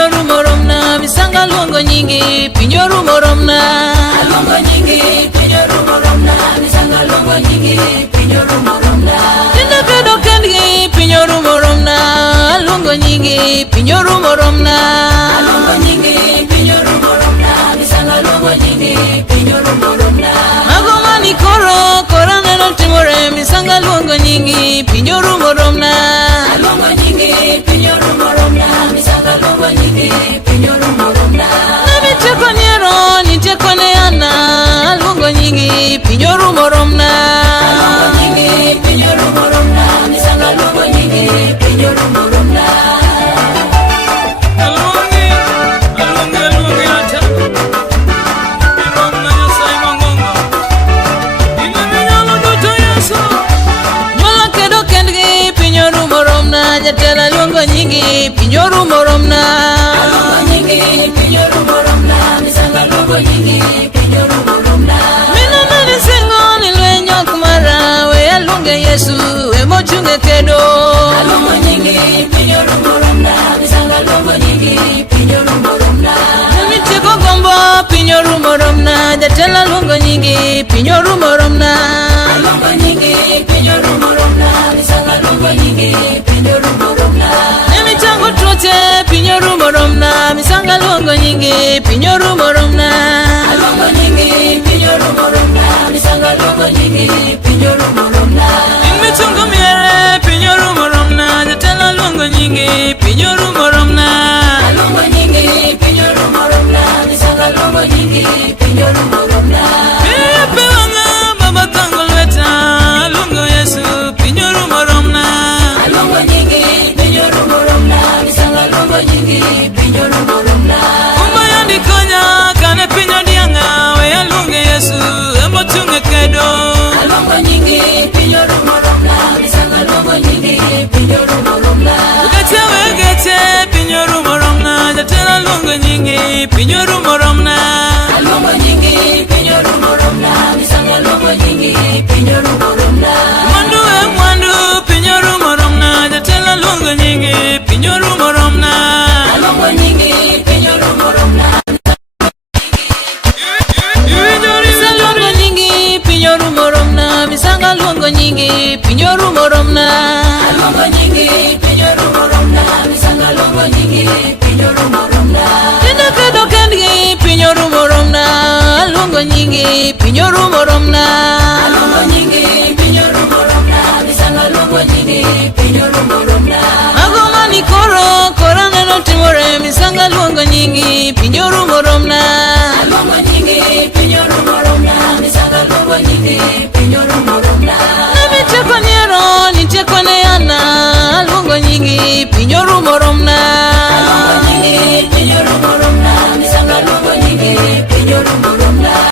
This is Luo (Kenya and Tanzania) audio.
pinyoru moromna misanga luongo nyingi pinyoru moromna luongo nyingi pinyoru moromna misanga luongo nyingi pinyoru moromna tinda kedo kendgi pinyoru moromna luongo nyingi pinyoru moromna luongo nyingi pinyoru moromna misanga luongo nyingi pinyoru moromna magomani koro neno timore misanga luongo nyingi pinyoru moromna luongo nyingi pinyoru moromna misanga luongo nyingi pinyoru moromna nabiteko niero niteko ne ana luongo nyingi pinyoru moromna luongo nyingi pinyoru moromna misanga luongo nyingi pinyoru moromna jatela luongo nyingi pinyoru moromna luongo nyingi pinyoru moromna misanga luongo nyingi pinyoru moromna mina nani singo ni lwenyo kumara we aluonge Yesu we mochunge kedo luongo nyingi pinyoru moromna misanga luongo nyingi pinyoru moromna mitiko gombo pinyoru moromna jatela luongo nyingi pinyoru moromna luongo nyingi pinyoru moromna misanga luongo nyingi pinyoru moromna nemitango trote pinyoru moromna misanga luongo nyingi pinyoru moromna luongo nyingi pinyoru moromna misanga luongo nyingi pinyoru moromna nemitango miere pinyoru moromna jatela luongo nyingi pinyoru moromna luongo nyingi pinyoru moromna misanga luongo nyingi pinyoru moromna pewanga baba tango lweta luongo Yesu pinyoru moromna luongo nyingi pinyoru moromna misanga luongo nyingi pinyoru moromna kumaya ndikonya kane pinyo dianga we aluonge Yesu embo tunge kedo luongo nyingi pinyoru moromna misanga luongo nyingi pinyoru moromna wegete pinyoru moromna jatela luongo nyingi pinyoru moromna luongo nyingi pinyoru moromna misanga luongo nyingi pinyoru moromna mwandu pinyoru moromna jatela luongo nyingi pinyoru moromna luongo nyingi pinyoru moromna luongo nyingi pinyoru moromna misanga luongo nyingi pinyoru moromna luongo nyingi pinyoru moromna misanga luongo nyingi pinyoru moromna tinda kedo kendgi pinyoru moromna luongo nyingi pinyoru moromna